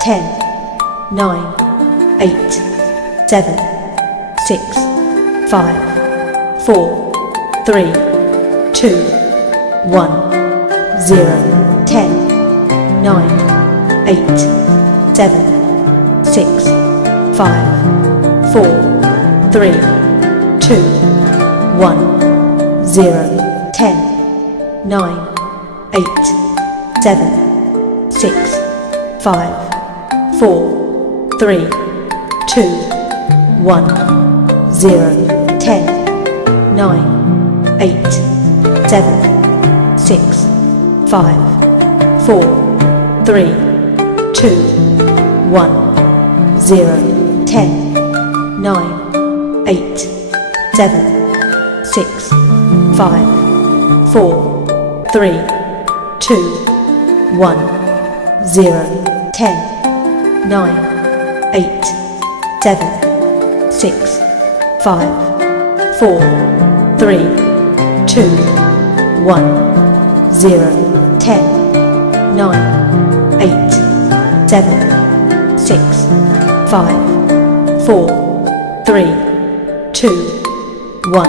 10, 9, 8, 7, 6, 5, 4, 3, 2, 1, 0, 10, 9, 8, 7, 6, 5, 4, 3, 2, 1, 0, 10, 9, 8, 7, 6, 5, 4, 3, 2, 1, 0, 10, 9, 8, 7, 6, 5, 4, 3, 2, 1, 0, 10, 9, 8, 7, 6, 5, 4, 3, 2, 1, 0, 10, 9, 8, 7, 6, 5, 4, 3, 2, 1, 0, 10, 9, 8, 7, 6, 5, 4, 3, 2, 1.